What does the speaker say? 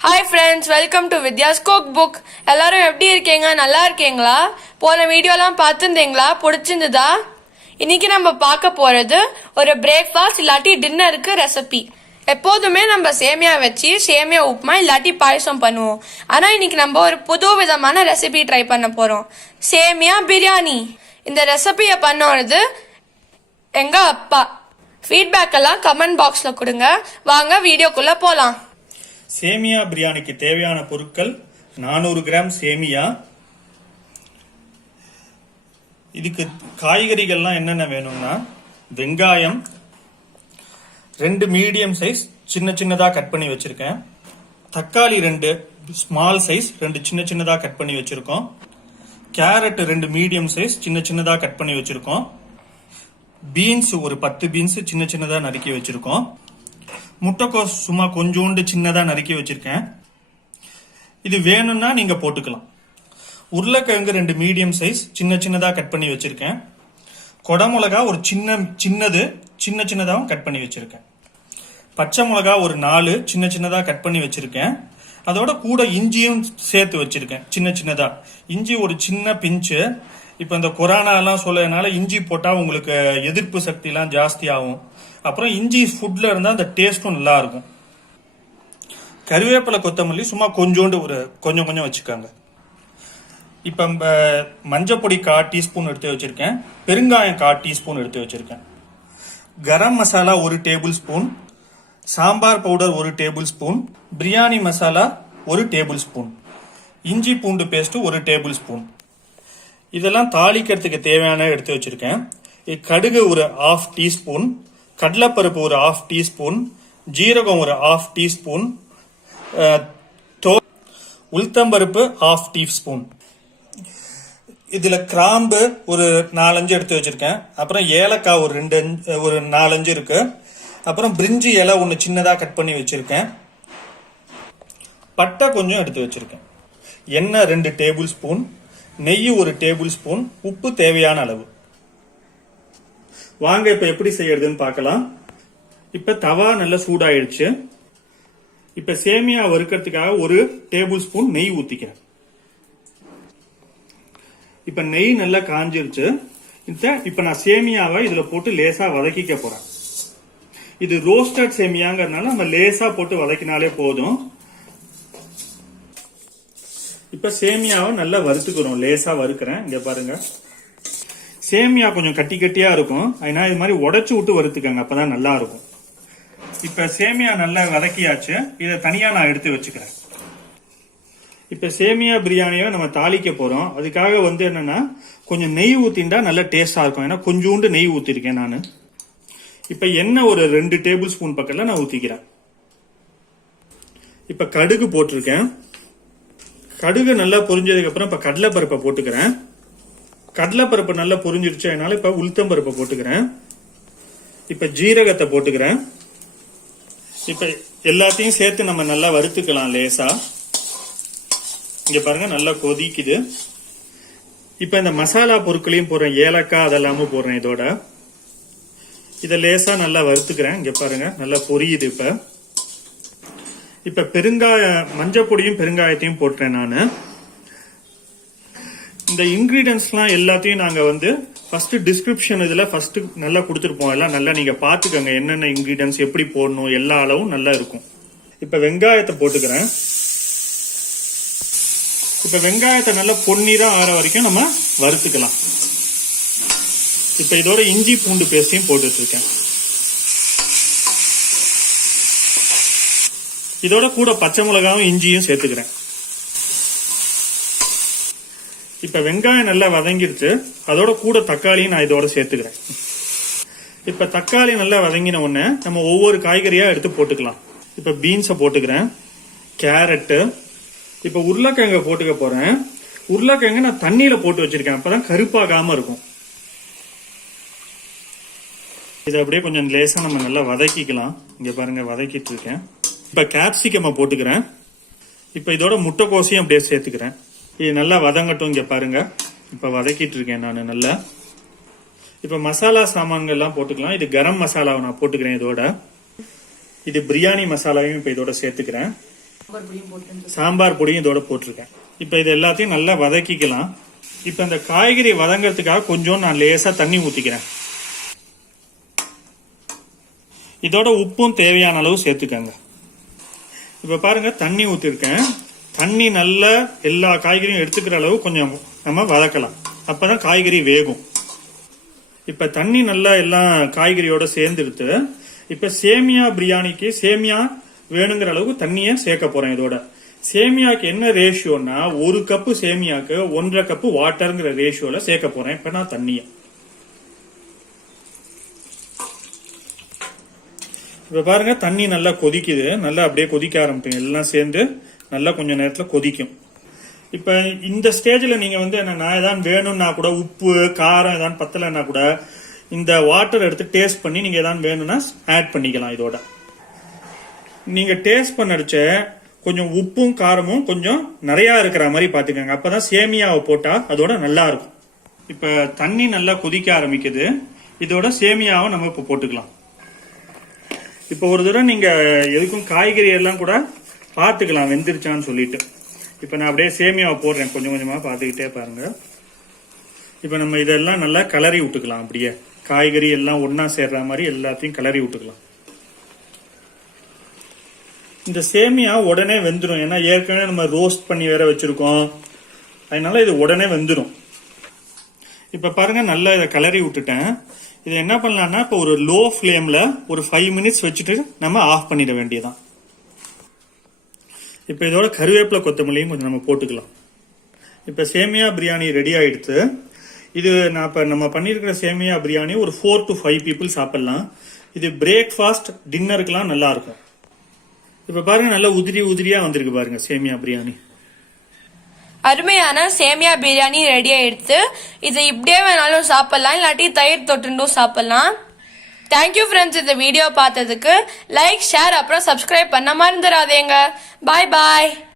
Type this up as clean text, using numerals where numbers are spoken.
Hi friends, welcome to Vidya's Cookbook. எல்லாரும் எப்படி இருக்கீங்க? நல்லா இருக்கீங்களா? போன வீடியோலாம் பார்த்துருந்தீங்களா? பிடிச்சிருந்ததா? இன்னைக்கு நம்ம பார்க்க போறது ஒரு பிரேக்ஃபாஸ்ட் இல்லாட்டி டின்னருக்கு ரெசிபி. எப்போதுமே நம்ம சேமியா வச்சு சேமியா உப்புமா இல்லாட்டி பாயசம் பண்ணுவோம். ஆனா இன்னைக்கு நம்ம ஒரு புது விதமான ரெசிபி ட்ரை பண்ண போறோம். சேமியா பிரியாணி. இந்த ரெசிபியை பண்ணுறது எங்க அப்பா. ஃபீட்பேக் எல்லாம் கமெண்ட் பாக்ஸ்ல கொடுங்க. வாங்க வீடியோக்குள்ள போலாம். சேமியா பிரியாணிக்கு தேவையான பொருட்கள் 400 கிராம் சேமியா. இதுக்கு காய்கறிகள்லாம் என்னென்ன வேணும்னா வெங்காயம் 2 மீடியம் சைஸ் சின்ன சின்னதாக கட் பண்ணி வச்சிருக்கேன். தக்காளி 2 ஸ்மால் சைஸ் 2 சின்ன சின்னதாக கட் பண்ணி வச்சிருக்கோம். கேரட் 2 மீடியம் சைஸ் சின்ன சின்னதாக கட் பண்ணி வச்சிருக்கோம். பீன்ஸ் ஒரு 10 பீன்ஸ் சின்ன சின்னதாக நறுக்கி வச்சிருக்கோம். முட்டைக்கோஸ் சும்மா கொஞ்சோண்டு சின்னதா நறுக்கி வச்சிருக்கேன். இது வேணும்னா நீங்க போட்டுக்கலாம். உருளைக்கிழங்கு 2 மீடியம் சைஸ் சின்ன சின்னதா கட் பண்ணி வச்சிருக்கேன். கொடமிளகா ஒரு சின்ன சின்னதாகவும் கட் பண்ணி வச்சிருக்கேன். பச்சை மிளகா ஒரு 4 சின்ன சின்னதா கட் பண்ணி வச்சிருக்கேன். அதோட கூட இஞ்சியும் சேர்த்து வச்சிருக்கேன் சின்ன சின்னதா. இஞ்சி ஒரு சின்ன பிஞ்சு. இப்ப இந்த கொரோனா எல்லாம் சொல்லனால இஞ்சி போட்டா உங்களுக்கு எதிர்ப்பு சக்தி எல்லாம் ஜாஸ்தி ஆகும். அப்புறம் இஞ்சி ஃபுட்ல இருந்தா அந்த டேஸ்டும் நல்லா இருக்கும். கருவேப்பிலை கொத்தமல்லி சும்மா கொஞ்சோண்டு ஒரு கொஞ்சம் வச்சுக்காங்க. இப்ப மஞ்சப்பொடி 1/4 டீஸ்பூன் எடுத்து வச்சிருக்கேன். பெருங்காயம் 1/4 டீஸ்பூன் எடுத்து வச்சிருக்கேன். Garam masala 1 tablespoon, sambar powder 1 tablespoon, biryani masala 1 tablespoon, இஞ்சி பூண்டு பேஸ்ட் 1 டேபிள் ஸ்பூன். இதெல்லாம் தாளிக்கிறதுக்கு தேவையான எடுத்து வச்சிருக்கேன். கடுகு ஒரு 1/2 டீஸ்பூன், கடலைப்பருப்பு ஒரு 1/2 டீஸ்பூன், ஜீரகம் ஒரு 1/2 டீஸ்பூன், உளுத்தம்பருப்பு 1/2 டீஸ்பூன். இதுல கிராம்பு ஒரு 4-5 எடுத்து வச்சிருக்கேன். அப்புறம் ஏலக்காய் ஒரு 4-5 இருக்கு. அப்புறம் பிரிஞ்சி இலை ஒன்று சின்னதா கட் பண்ணி வச்சிருக்கேன். பட்டை கொஞ்சம் எடுத்து வச்சிருக்கேன். எண்ணெய் 2 டேபிள் ஸ்பூன், நெய் 1 டேபிள் ஸ்பூன், உப்பு தேவையான அளவு. வாங்க இப்ப எப்படி செய்யறதுன்னு பார்க்கலாம். இப்ப தவா நல்லா சூடாயிடுச்சு. இப்ப சேமியா வறுக்கிறதுக்காக 1 டேபிள் ஸ்பூன் நெய் ஊத்திக்கிறேன். இப்ப நெய் நல்லா காஞ்சிருச்சு. இப்ப நான் சேமியாவை இதுல போட்டு லேசா வதக்கிக்க போறேன். இது ரோஸ்டட் சேமியாங்கிறதுனால நம்ம லேசா போட்டு வதக்கினாலே போதும். இப்ப சேமியாவை நல்லா வறுத்துக்கிறோம். லேசா வறுக்கிறேன். இங்க பாருங்க, சேமியா கொஞ்சம் கட்டி கட்டியா இருக்கும். அதனால இது மாதிரி உடைச்சு விட்டு வறுத்துக்கங்க, அப்பதான் நல்லா இருக்கும். இப்ப சேமியா நல்லா வதக்கியாச்சு. இதை தனியா நான் எடுத்து வச்சுக்கிறேன். இப்ப சேமியா பிரியாணியை நம்ம தாளிக்க போறோம். அதுக்காக என்னன்னா கொஞ்சம் நெய் ஊத்திண்டா நல்ல டேஸ்டா இருக்கும். ஏன்னா கொஞ்சோண்டு நெய் ஊத்திருக்கேன் நான். இப்ப எண்ணெய் ஒரு 2 டேபிள் ஸ்பூன் பக்கத்துல நான் ஊத்திக்கிறேன். இப்ப கடுகு போட்டிருக்கேன். கடுகு நல்லா பொரிஞ்சதுக்கு அப்புறம் இப்ப கடலைப்பருப்பை போட்டுக்கிறேன். கடலைப்பருப்பு நல்லா பொரிஞ்சிருச்சு. அதனால இப்ப உளுத்தம்பருப்பை போட்டுக்கிறேன். இப்ப ஜீரகத்தை போட்டுக்கிறேன். இப்ப எல்லாத்தையும் சேர்த்து நம்ம நல்லா வறுத்துக்கலாம் லேசா. இங்க பாருங்க நல்லா கொதிக்குது. இப்ப இந்த மசாலா பொருட்களையும் போடுறேன். ஏலக்காய் அதெல்லாமும் போடுறேன் இதோட. இதை லேசா நல்லா வறுத்துக்கிறேன். இங்க பாருங்க நல்லா பொரியுது. இப்ப மஞ்சள் பொடியும் பெருங்காயத்தையும் போட்டுறேன் நானு. இந்த இன்கிரீடியன்ஸ்லாம் எல்லாத்தையும் நாங்க ஃபர்ஸ்ட் டிஸ்கிரிப்ஷன் இதுல ஃபர்ஸ்ட் நல்லா கொடுத்துருப்போம். எல்லாம் நல்லா நீங்க பாத்துக்கோங்க, என்னென்ன இன்கிரீடியன்ஸ் எப்படி போடணும் எல்லா அளவும் நல்லா இருக்கும். இப்ப வெங்காயத்தை போட்டுக்கிறேன். இப்ப வெங்காயத்தை நல்லா பொன்னிறா ஆற வரைக்கும் நம்ம வறுத்துக்கலாம். இப்ப இதோட இஞ்சி பூண்டு பேஸ்டையும் போட்டுட்டு இருக்கேன். இதோட கூட பச்சை மிளகாவும் இஞ்சியும் சேர்த்துக்கிறேன். இப்ப வெங்காயம் நல்லா வதங்கிருச்சு. அதோட கூட தக்காளியும் நான் இதோட சேர்த்துக்கிறேன். இப்ப தக்காளி நல்லா வதங்கின உடனே நம்ம ஒவ்வொரு காய்கறியா எடுத்து போட்டுக்கலாம். இப்ப பீன்ஸை போட்டுக்கிறேன், கேரட்டு, இப்ப உருளைக்கிழங்க போட்டுக்க போறேன். உருளைக்கிழங்கு நான் தண்ணியில போட்டு வச்சிருக்கேன், அப்பதான் கருப்பாகாம இருக்கும். இதை அப்படியே கொஞ்சம் லேசா நம்ம நல்லா வதக்கிக்கலாம். இங்க பாருங்க வதக்கிட்டு இருக்கேன். இப்ப கேப்சிகம் போட்டுக்கிறேன். இப்ப இதோட முட்டைக்கோசையும் அப்படியே சேர்த்துக்கிறேன். இது நல்லா வதங்கட்டும். இங்க பாருங்க இப்ப வதக்கிட்டு இருக்கேன் நான் நல்லா. இப்ப மசாலா சாமான்கள் எல்லாம் போட்டுக்கலாம். இது கரம் மசாலாவை நான் போட்டுக்கிறேன் இதோட. இது பிரியாணி மசாலாவையும் இப்ப இதோட சேர்த்துக்கிறேன். சாம்பார் பொடியும் இதோட போட்டிருக்கேன். இப்போ இது எல்லாத்தையும் நல்லா வதக்கிக்கலாம். இப்போ இந்த காய்கறி வதங்கிறதுக்காக கொஞ்சம் நான் லேசா தண்ணி ஊத்திக்கிறேன். இதோட உப்பும் தேவையான அளவு சேர்த்துக்கங்க. இப்ப பாருங்க தண்ணி ஊத்திருக்கேன். தண்ணி நல்லா எல்லா காய்கறியும் எடுத்துக்கிற அளவு கொஞ்சம் நம்ம வதக்கலாம். அப்பதான் காய்கறி வேகும். இப்ப தண்ணி நல்லா எல்லாம் காய்கறியோட சேர்ந்துடுத்து. இப்ப சேமியா பிரியாணிக்கு சேமியா வேணுங்கிற அளவுக்கு தண்ணிய சேர்க்க போறேன். இதோட சேமியாக்கு என்ன ரேஷியோன்னா 1 கப்பு சேமியாக்கு 1.5 கப்பு வாட்டர்ங்கிற ரேஷியோல சேர்க்க போறேன். இப்ப நான் தண்ணிய இப்ப பாருங்க தண்ணி நல்லா கொதிக்குது. நல்லா அப்படியே கொதிக்க ஆரம்பிக்கும். எல்லாம் சேர்ந்து நல்லா கொஞ்ச நேரத்துல கொதிக்கும். இப்ப இந்த ஸ்டேஜ்ல நீங்க வந்து நான் ஏதாவது வேணும்னா கூட உப்பு காரம் ஏதாவது பத்தலைன்னா கூட இந்த வாட்டர் எடுத்து டேஸ்ட் பண்ணி நீங்க ஏதாவது வேணும்னா ஆட் பண்ணிக்கலாம். இதோட நீங்க டேஸ்ட் பண்ணடிச்ச கொஞ்சம் உப்பும் காரமும் கொஞ்சம் நிறைய இருக்கிற மாதிரி பாத்துக்கோங்க. அப்பதான் சேமியாவை போட்டா அதோட நல்லா இருக்கும். இப்ப தண்ணி நல்லா கொதிக்க ஆரம்பிக்குது. இதோட சேமியாவை நம்ம இப்ப போட்டுக்கலாம். இப்போ ஒரு தடவை நீங்க எதுக்கும் காய்கறி எல்லாம் கூட பாத்துக்கலாம் வெந்துருச்சான்னு சொல்லிட்டு. இப்ப நான் அப்படியே சேமியாவை போடுறேன். கொஞ்சம் கொஞ்சமா பாத்துக்கிட்டே பாருங்க. இப்ப நம்ம இதெல்லாம் நல்லா கிளறி விட்டுக்கலாம். அப்படியே காய்கறி எல்லாம் ஒன்னா சேர்ற மாதிரி எல்லாத்தையும் கிளறி விட்டுக்கலாம். இந்த சேமியா உடனே வெந்துடும். ஏன்னா ஏற்கனவே நம்ம ரோஸ்ட் பண்ணி வேற வச்சிருக்கோம். அதனால இது உடனே வெந்துடும். இப்ப பாருங்க நல்லா இதை கிளறி விட்டுட்டேன். இது என்ன பண்ணலாம்னா இப்போ ஒரு லோ ஃபிளேம்ல ஒரு 5 மினிட்ஸ் வச்சுட்டு நம்ம ஆஃப் பண்ணிட வேண்டியதான். இப்ப இதோட கருவேப்பிலை கொத்தமல்லியும் கொஞ்சம் நம்ம போட்டுக்கலாம். இப்ப சேமியா பிரியாணி ரெடி ஆயிடுத்து. இது நான் இப்ப நம்ம பண்ணிருக்கிற சேமியா பிரியாணி ஒரு 4 to 5 பீப்புள் சாப்பிடலாம். இது பிரேக்ஃபாஸ்ட் டின்னருக்குலாம் நல்லா இருக்கும். இப்ப பாருங்க நல்லா உதிரி உதிரியா வந்திருக்கு பாருங்க சேமியா பிரியாணி. அருமையான சேமியா பிரியாணி ரெடி ஆயிடுச்சு. இதை இப்படியே வேணாலும் சாப்பிடலாம், இல்லாட்டி தயிர் தொட்டுண்டும் சாப்பிடலாம். தேங்க்யூ ஃப்ரெண்ட்ஸ், இந்த வீடியோ பார்த்ததுக்கு. லைக், ஷேர், அப்புறம் சப்ஸ்கிரைப் பண்ண மறந்துடாதீங்க. பாய் பாய்.